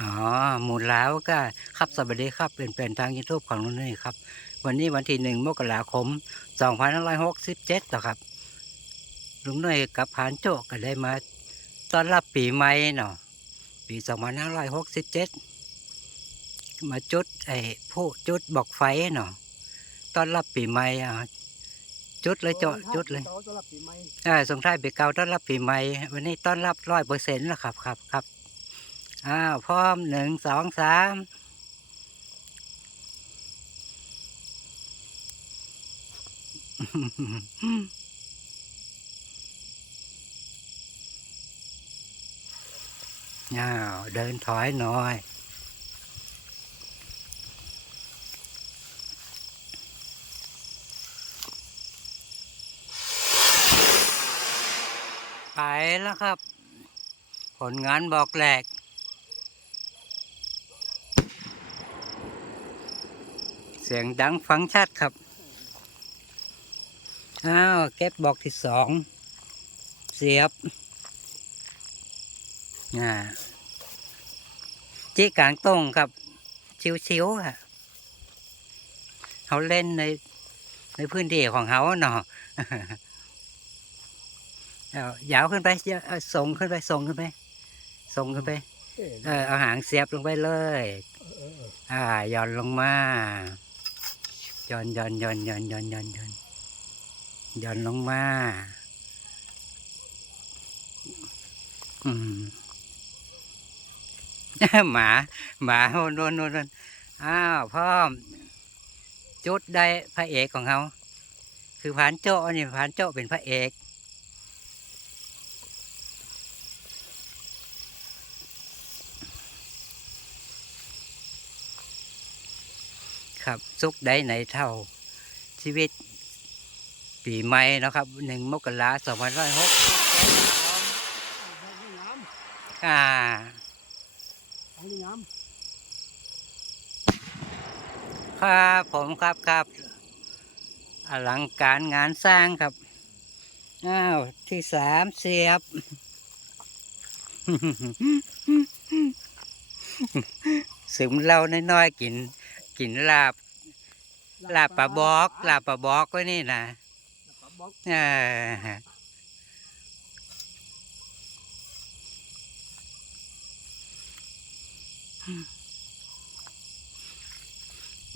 อ๋อหมูแล้วก็ครับสวัสดีครับเป็นเป็นทางยูทูบของลุงนี่ครับ วันนี้วันที่หนึ่งมกราคมสองพันห้าร้อยหกสิบเจ็ดต่อครับ ลุงน้อยกับพานโจกก็ได้มาต้อนรับปีใหม่เนาะปีสองพันห้าร้อยหกสิบเจ็ดมาจุดไอ้ผู้จุดบอกไฟเนาะต้อนรับปีใหม่อะ จุดเลยเจาะจุดเลยต้อนรับปีใหม่อ่าส่งท้ายปีเก่าต้อนรับปีใหม่วันนี้ต้อนรับร้อยเปอร์เซ็นต์แล้วครับครับครับอ้าวพร้อมหนึ่งสองสามอ้าวเดินถอยหน่อย ไปแล้วครับ ผลงานบอกแหลก เสียงดังฟังชัดครับ อ้าวเก็บบอกที่สอง เสียบอ่าจี้กลางตรงครับ ชิวๆอะเขาเล่นในในพื้นที่ของเขาเนาะ เอายาวขึ้นไปเยอะเอาส่งขึ้นไปส่งขึ้นไปส่งขึ้นไป เอ๊ะเออเอาหางเสียบลงไปเลยเออเอออ่าย่อนลงมาย่อนย่อนย่อนย่อนย่อนย่อนย่อนย่อนลงมาอืมหมาหมาโน่นโน่นโน่นโน่นอ้าวพ่อมจุดได้พระเอกของเขาคือผานโจ้นี่ผานโจ้เป็นพระเอก ครับ สุขได้ไหนเท่าชีวิต ปีใหม่นะครับหนึ่งมกราสองพันร้อยหกอ่าครับผมครับครับอลังการงานสร้างครับ อ้าว ที่สามเสียบสึมเหล้าน้อยๆกิน กินลาบำลาบปลาบอก ลาบปลาบอกไว้นี่นะลาบปลาบอกเออ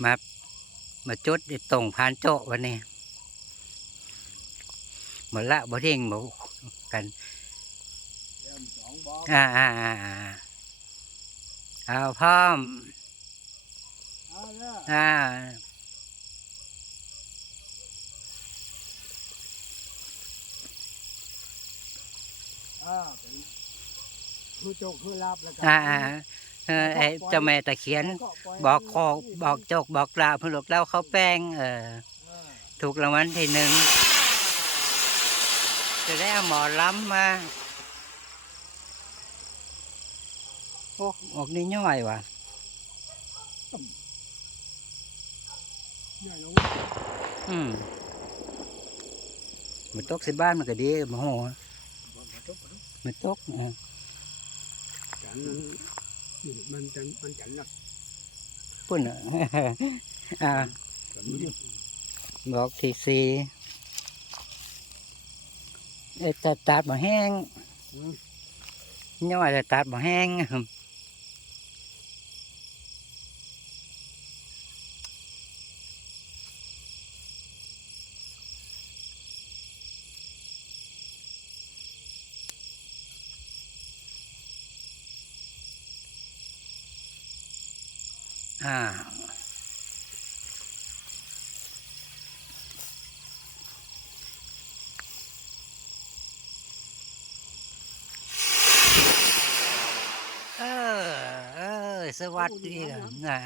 มา มาจุดไอ้ตรงพานโจะวันนี้หมดละบ่ทิ้งบ่กันเริ่มสองบอกอ่าอ่าอ่าอ่าเอาพร้อมเอาเด้ออ่าอ่าเป็นคือโจกคือลาบแล้วก็อ่าอ่าเออไอ้เจ้าแม่ตะเคียน บอกคอบอกโจกบอกลาพลุกเล่าเขาวแป้งเออเออ ถูกรางวัลที่หนึ่งจะได้เอาหมอล้ำมาโอ้ออกนี่ย่อยว่ะใหญ่ลง อืมมันตกสิบ้านมันก็ดีมาโหบ่บ่ตกบ่ตกมันตกอ่าจันนั้นนี่มันจันมันจันหนักปุ่นอะอ่าแบบนี้บอกที่สี่เอ้ยตัดตัดบ่แห้งอืมย่อยแต่ตัดบ่แห้ง อ่าเออเออสวัสดีครับนะ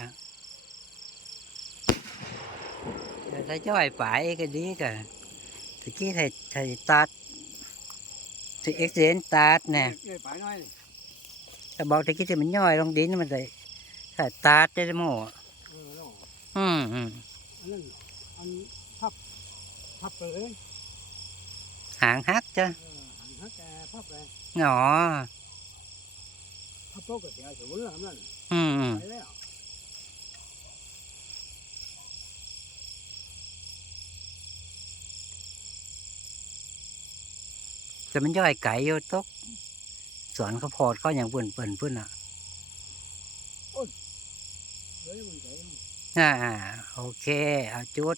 เดี๋ยวถ้าย่อยไปก็ดีกันตะกี้ไทยไทยตัดที่เอ็กเซนตัดเนี่ยเอ้ยไปหน่อยแต่บอกตะกี้ที่มันย่อยลงดินมันเลย ถ้าตัดได้หมดเออแล้วอืมอืมอันนั้นอันพับพับไปเลยหางฮักจ้ะเออหันหักแกพับเลยหนอถ้าพวกก็เสียสูงแล้วนั่นอืมไปแล้วแต่มันย่อยไก่อยู่ตกสวนข้าวโพดก็ยังเปิ่นเปิ่นพื้นอะเฮ้ยมันใส่ อ่าโอเค เอาจุด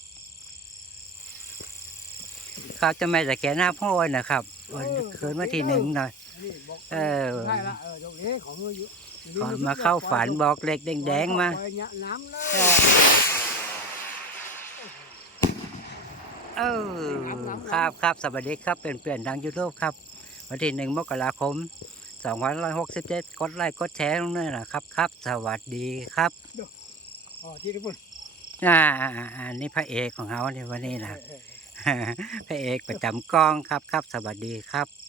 ครับจะไม่แต่แกหน้าพ่อยนะครับวันคืนวันที่หนึ่งหน่อยเออของมืออยู่ก่อนมาเข้าฝันบอกเล็กแดงๆมาเลยเออครับครับสวัสดีครับเป็นเปลี่ยนทางยูทูบครับ วันที่หนึ่งมกราคม สองพันร้อยหกสิบเจ็ดกดไลค์กดแชร์ลงด้วยนะครับครับ สวัสดีครับอ๋อที่ทุกคนอ่าอ่าอ่าอ่านี่พระเอกของเขาในวันนี้นะเออเออพระเอกประจำกองครับครับ สวัสดีครับ